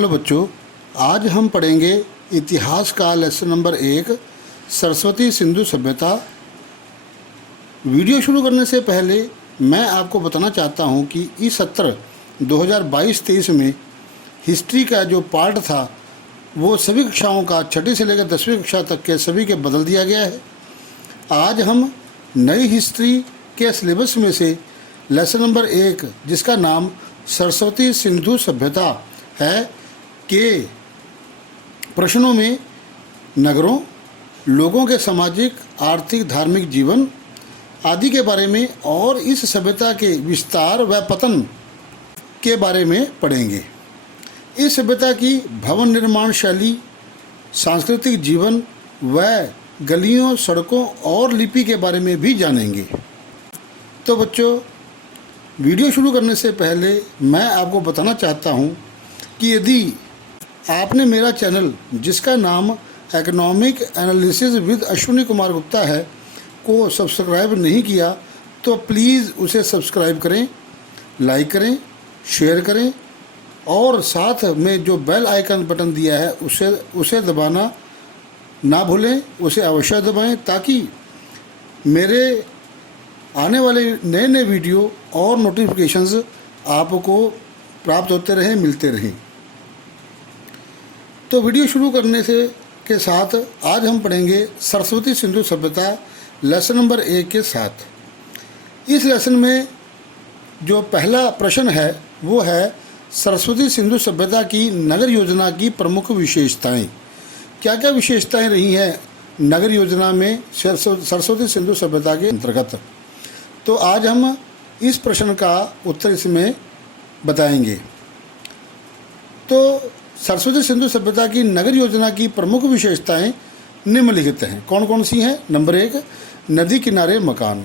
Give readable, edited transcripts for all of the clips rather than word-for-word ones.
Hello बच्चों, आज हम पढ़ेंगे इतिहास का लेसन नंबर 1 सरस्वती सिंधु सभ्यता। वीडियो शुरू करने से पहले मैं आपको बताना चाहता हूं कि इस सत्र 2022-23 में हिस्ट्री का जो पार्ट था वो सभी कक्षाओं का 6ठी से लेकर 10वीं कक्षा तक के सभी के बदल दिया गया है। आज हम नई हिस्ट्री के सिलेबस में से लेसन नंबर 1 जिसका नाम सरस्वती सिंधु सभ्यता है के प्रश्नों में नगरों, लोगों के सामाजिक, आर्थिक, धार्मिक जीवन आदि के बारे में और इस सभ्यता के विस्तार व पतन के बारे में पढ़ेंगे। इस सभ्यता की भवन निर्माण शैली, सांस्कृतिक जीवन व गलियों, सड़कों और लिपि के बारे में भी जानेंगे। तो बच्चों, वीडियो शुरू करने से पहले मैं आपको बताना चाहता हूँ कि यदि आपने मेरा चैनल जिसका नाम economic analysis with Ashwini Kumar Gupta है को सब्सक्राइब नहीं किया तो प्लीज़ उसे सब्सक्राइब करें, लाइक करें, शेयर करें और साथ में जो बेल आइकन बटन दिया है उसे दबाना ना भूलें, उसे अवश्य दबाएं ताकि मेरे आने वाले नए नए वीडियो और नोटिफिकेशंस आपको प्राप्त होते रहें, मिलते रहें। तो वीडियो शुरू करने से के साथ आज हम पढ़ेंगे सरस्वती सिंधु सभ्यता लेसन नंबर 1 के साथ। इस लेसन में जो पहला प्रश्न है वो है सरस्वती सिंधु सभ्यता की नगर योजना की प्रमुख विशेषताएं। क्या क्या विशेषताएं रही हैं नगर योजना में सरस्वती सिंधु सभ्यता के अंतर्गत। तो आज हम इस प्रश्न का उत्तर इसमें बताएंगे। तो सरस्वती सिंधु सभ्यता की नगर योजना की प्रमुख विशेषताएं निम्नलिखित हैं। कौन कौन सी हैं? नंबर 1, नदी किनारे मकान।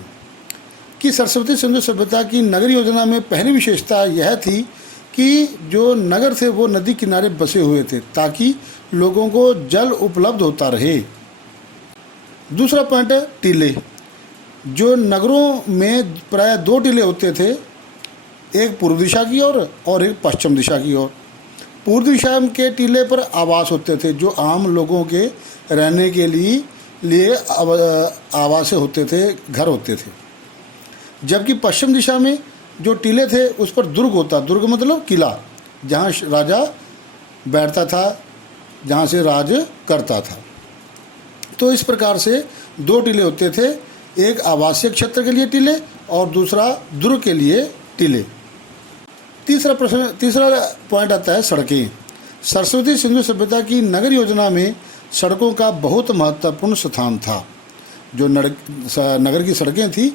कि सरस्वती सिंधु सभ्यता की नगर योजना में पहली विशेषता यह थी कि जो नगर थे वो नदी किनारे बसे हुए थे ताकि लोगों को जल उपलब्ध होता रहे। दूसरा पॉइंट है टीले। जो नगरों में प्राय 2 टीले होते थे, एक पूर्व दिशा की ओर और एक पश्चिम दिशा की ओर। पूर्व दिशा के टीले पर आवास होते थे जो आम लोगों के रहने के लिए आवास होते थे, घर होते थे। जबकि पश्चिम दिशा में जो टीले थे उस पर दुर्ग होता। दुर्ग मतलब किला, जहाँ राजा बैठता था, जहाँ से राज करता था। तो इस प्रकार से 2 टीले होते थे, एक आवासीय क्षेत्र के लिए टीले और दूसरा दुर्ग के लिए टीले। तीसरा पॉइंट आता है सड़कें। सरस्वती सिंधु सभ्यता की नगर योजना में सड़कों का बहुत महत्वपूर्ण स्थान था। जो नगर की सड़कें थी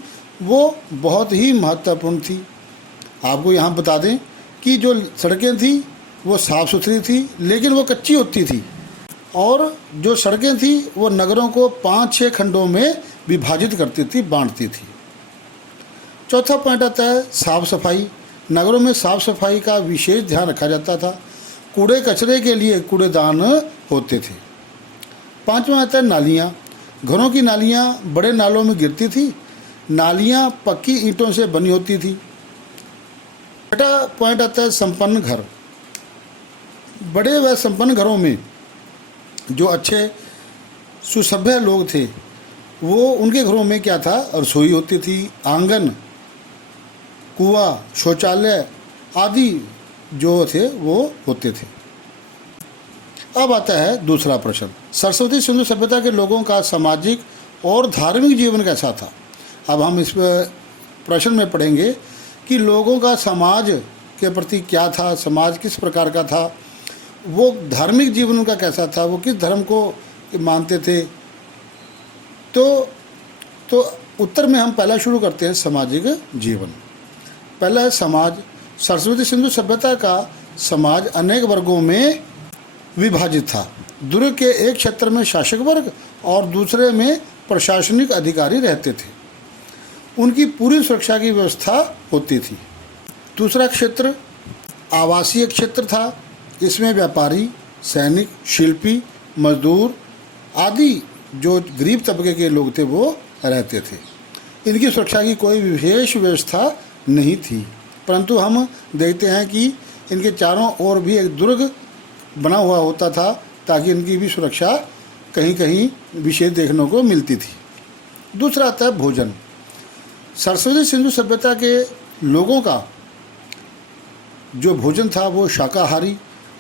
वो बहुत ही महत्वपूर्ण थी। आपको यहाँ बता दें कि जो सड़कें थी वो साफ़ सुथरी थी लेकिन वो कच्ची होती थी और जो सड़कें थी वो नगरों को 5-6 खंडों में विभाजित करती थी, बांटती थी। चौथा पॉइंट आता है साफ़ सफाई। नगरों में साफ़ सफाई का विशेष ध्यान रखा जाता था। कूड़े कचरे के लिए कूड़ेदान होते थे। 5वां आता है नालियाँ। घरों की नालियाँ बड़े नालों में गिरती थी। नालियाँ पक्की ईंटों से बनी होती थी। 6वां पॉइंट आता है संपन्न घर। बड़े व संपन्न घरों में जो अच्छे सुसभ्य लोग थे वो उनके घरों में क्या था, रसोई होती थी, आंगन, कुआं, शौचालय आदि जो थे वो होते थे। अब आता है दूसरा प्रश्न, सरस्वती सिंधु सभ्यता के लोगों का सामाजिक और धार्मिक जीवन कैसा था। अब हम इस प्रश्न में पढ़ेंगे कि लोगों का समाज के प्रति क्या था, समाज किस प्रकार का था, वो धार्मिक जीवन उनका कैसा था, वो किस धर्म को मानते थे। तो उत्तर में हम पहला शुरू करते हैं सामाजिक जीवन। पहला है समाज। सरस्वती सिंधु सभ्यता का समाज अनेक वर्गों में विभाजित था। दुर्ग के एक क्षेत्र में शासक वर्ग और दूसरे में प्रशासनिक अधिकारी रहते थे। उनकी पूरी सुरक्षा की व्यवस्था होती थी। दूसरा क्षेत्र आवासीय क्षेत्र था। इसमें व्यापारी, सैनिक, शिल्पी, मजदूर आदि जो गरीब तबके के लोग थे वो रहते थे। इनकी सुरक्षा की कोई विशेष व्यवस्था नहीं थी, परंतु हम देखते हैं कि इनके चारों ओर भी एक दुर्ग बना हुआ होता था ताकि इनकी भी सुरक्षा कहीं कहीं विशेष देखने को मिलती थी। दूसरा आता है भोजन। सरस्वती सिंधु सभ्यता के लोगों का जो भोजन था वो शाकाहारी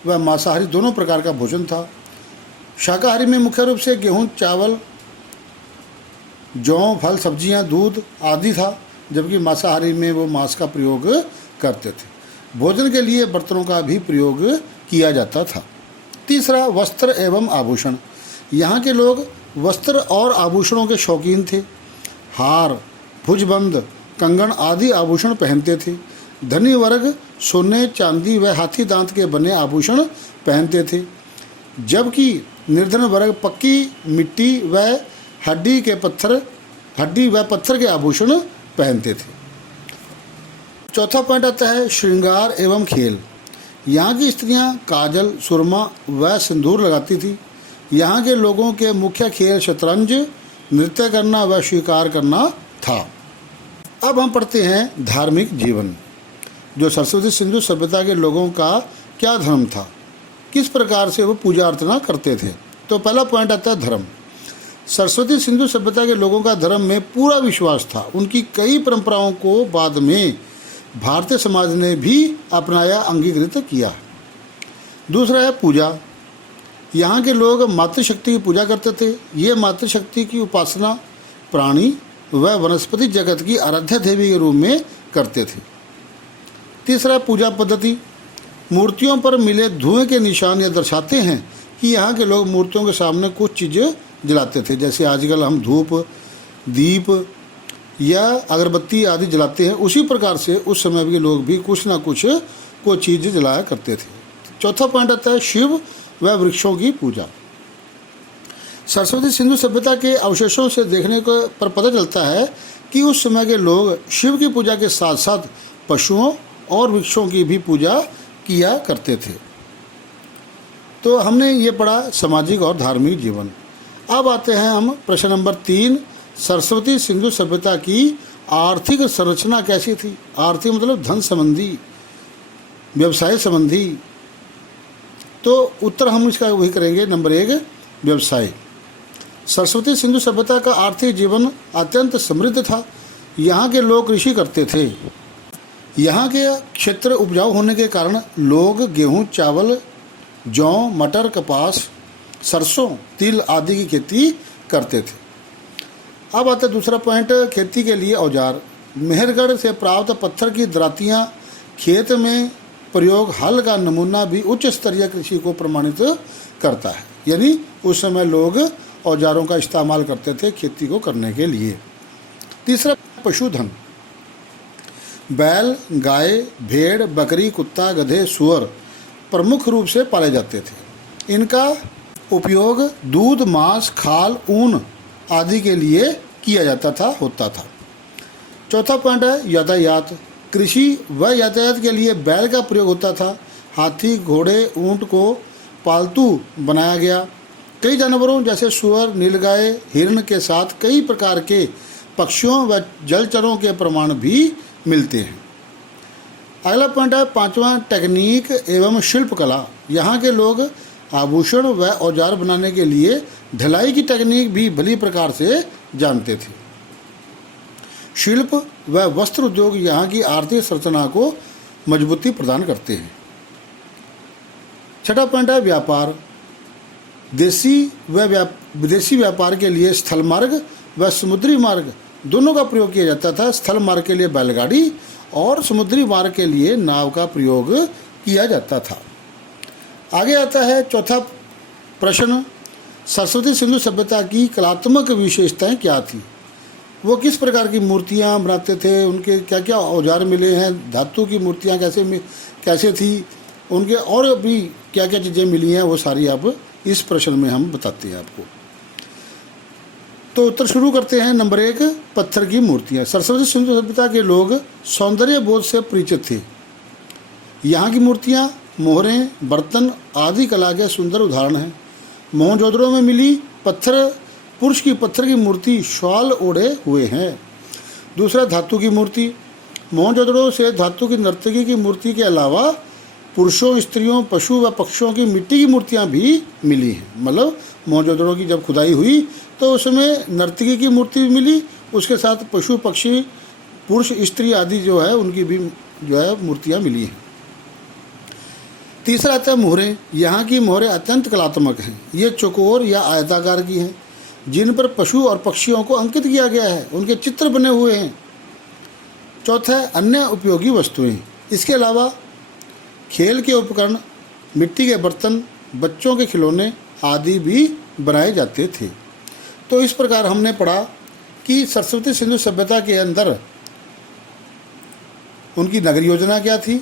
व मांसाहारी दोनों प्रकार का भोजन था। शाकाहारी में मुख्य रूप से गेहूँ, चावल, जौ, फल, सब्जियां, दूध आदि था, जबकि मांसाहारी में वो मांस का प्रयोग करते थे। भोजन के लिए बर्तनों का भी प्रयोग किया जाता था। तीसरा, वस्त्र एवं आभूषण। यहाँ के लोग वस्त्र और आभूषणों के शौकीन थे। हार, भुजबंद, कंगन आदि आभूषण पहनते थे। धनी वर्ग सोने, चांदी व हाथी दांत के बने आभूषण पहनते थे, जबकि निर्धन वर्ग पक्की मिट्टी व हड्डी व पत्थर के आभूषण पहनते थे। चौथा पॉइंट आता है श्रृंगार एवं खेल। यहाँ की स्त्रियाँ काजल, सुरमा व सिंदूर लगाती थी। यहाँ के लोगों के मुख्य खेल शतरंज, नृत्य करना व शिकार करना था। अब हम पढ़ते हैं धार्मिक जीवन। जो सरस्वती सिंधु सभ्यता के लोगों का क्या धर्म था, किस प्रकार से वो पूजा अर्चना करते थे। तो पहला पॉइंट आता है धर्म। सरस्वती सिंधु सभ्यता के लोगों का धर्म में पूरा विश्वास था। उनकी कई परंपराओं को बाद में भारतीय समाज ने भी अपनाया, अंगीकृत किया। दूसरा है पूजा। यहाँ के लोग मातृशक्ति की पूजा करते थे। ये मातृशक्ति की उपासना प्राणी व वनस्पति जगत की आराध्य देवी के रूप में करते थे। तीसरा पूजा पद्धति। मूर्तियों पर मिले धुएं के निशान यह दर्शाते हैं कि यहाँ के लोग मूर्तियों के सामने कुछ चीज़ें जलाते थे। जैसे आजकल हम धूप, दीप या अगरबत्ती आदि जलाते हैं, उसी प्रकार से उस समय के लोग भी कुछ ना कुछ कोई चीज़ जलाया करते थे। चौथा पॉइंट आता है शिव व वृक्षों की पूजा। सरस्वती सिंधु सभ्यता के अवशेषों से देखने को पर पता चलता है कि उस समय के लोग शिव की पूजा के साथ साथ पशुओं और वृक्षों की भी पूजा किया करते थे। तो हमने ये पढ़ा सामाजिक और धार्मिक जीवन। अब आते हैं हम प्रश्न नंबर 3, सरस्वती सिंधु सभ्यता की आर्थिक संरचना कैसी थी। आर्थिक मतलब धन संबंधी, व्यवसाय संबंधी। तो उत्तर हम इसका वही करेंगे, नंबर 1 व्यवसाय। सरस्वती सिंधु सभ्यता का आर्थिक जीवन अत्यंत समृद्ध था। यहाँ के लोग कृषि करते थे। यहाँ के क्षेत्र उपजाऊ होने के कारण लोग गेहूँ, चावल, जौ, मटर, कपास, सरसों, तिल आदि की खेती करते थे। अब आता है दूसरा पॉइंट, खेती के लिए औजार। मेहरगढ़ से प्राप्त पत्थर की दरातियाँ, खेत में प्रयोग हल का नमूना भी उच्च स्तरीय कृषि को प्रमाणित करता है। यानी उस समय लोग औजारों का इस्तेमाल करते थे खेती को करने के लिए। तीसरा पशुधन। बैल, गाय, भेड़, बकरी, कुत्ता, गधे, सुअर प्रमुख रूप से पाले जाते थे। इनका उपयोग दूध, मांस, खाल, ऊन आदि के लिए किया होता था। चौथा पॉइंट है यातायात। कृषि व यातायात के लिए बैल का प्रयोग होता था। हाथी, घोड़े, ऊंट को पालतू बनाया गया। कई जानवरों जैसे सुअर, नीलगाय, हिरण के साथ कई प्रकार के पक्षियों व जलचरों के प्रमाण भी मिलते हैं। अगला पॉइंट है 5वां, टेक्निक एवं शिल्पकला। यहाँ के लोग आभूषण व औजार बनाने के लिए ढलाई की टेक्निक भी भली प्रकार से जानते थे। शिल्प व वस्त्र उद्योग यहाँ की आर्थिक संरचना को मजबूती प्रदान करते हैं। छठा पॉइंट है व्यापार। देशी व विदेशी व्यापार के लिए स्थल मार्ग व समुद्री मार्ग दोनों का प्रयोग किया जाता था। स्थल मार्ग के लिए बैलगाड़ी और समुद्री मार्ग के लिए नाव का प्रयोग किया जाता था। आगे आता है चौथा प्रश्न, सरस्वती सिंधु सभ्यता की कलात्मक विशेषताएं क्या थी। वो किस प्रकार की मूर्तियां बनाते थे, उनके क्या क्या औजार मिले हैं, धातु की मूर्तियां कैसे थी, उनके और भी क्या क्या चीज़ें मिली हैं, वो सारी अब इस प्रश्न में हम बताते हैं आपको। तो उत्तर शुरू करते हैं। नंबर 1, पत्थर की मूर्तियाँ। सरस्वती सिंधु सभ्यता के लोग सौंदर्य बोध से परिचित थे। यहाँ की मूर्तियाँ, मोहरें, बर्तन आदि कला के सुंदर उदाहरण हैं। मोहनजोदड़ो में मिली पुरुष की पत्थर की मूर्ति शॉल ओढ़े हुए हैं। दूसरा, धातु की मूर्ति। मोहनजोदड़ो से धातु की नर्तकी की मूर्ति के अलावा पुरुषों, स्त्रियों, पशु व पक्षियों की मिट्टी की मूर्तियां भी मिली हैं। मतलब मोहनजोदड़ो की जब खुदाई हुई तो उसमें नर्तकी की मूर्ति भी मिली, उसके साथ पशु, पक्षी, पुरुष, स्त्री आदि जो है उनकी भी जो है मूर्तियां मिली हैं। तीसरा आता है मोहरें। यहाँ की मोहरें अत्यंत कलात्मक हैं। ये चौकोर या आयताकार की हैं, जिन पर पशु और पक्षियों को अंकित किया गया है, उनके चित्र बने हुए हैं। चौथा है अन्य उपयोगी वस्तुएं। इसके अलावा खेल के उपकरण, मिट्टी के बर्तन, बच्चों के खिलौने आदि भी बनाए जाते थे। तो इस प्रकार हमने पढ़ा कि सरस्वती सिंधु सभ्यता के अंदर उनकी नगर योजना क्या थी,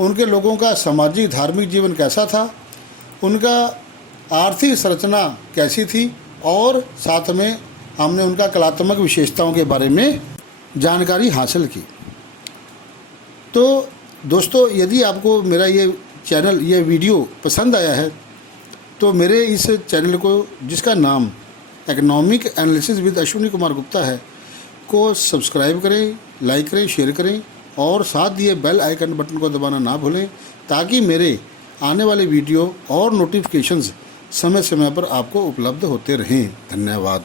उनके लोगों का सामाजिक धार्मिक जीवन कैसा था, उनका आर्थिक संरचना कैसी थी, और साथ में हमने उनका कलात्मक विशेषताओं के बारे में जानकारी हासिल की। तो दोस्तों, यदि आपको मेरा ये चैनल, ये वीडियो पसंद आया है तो मेरे इस चैनल को, जिसका नाम economic analysis with Ashwini Kumar Gupta है, को सब्सक्राइब करें, लाइक करें, शेयर करें और साथ दिए बेल आइकन बटन को दबाना ना भूलें, ताकि मेरे आने वाले वीडियो और नोटिफिकेशंस समय समय पर आपको उपलब्ध होते रहें। धन्यवाद।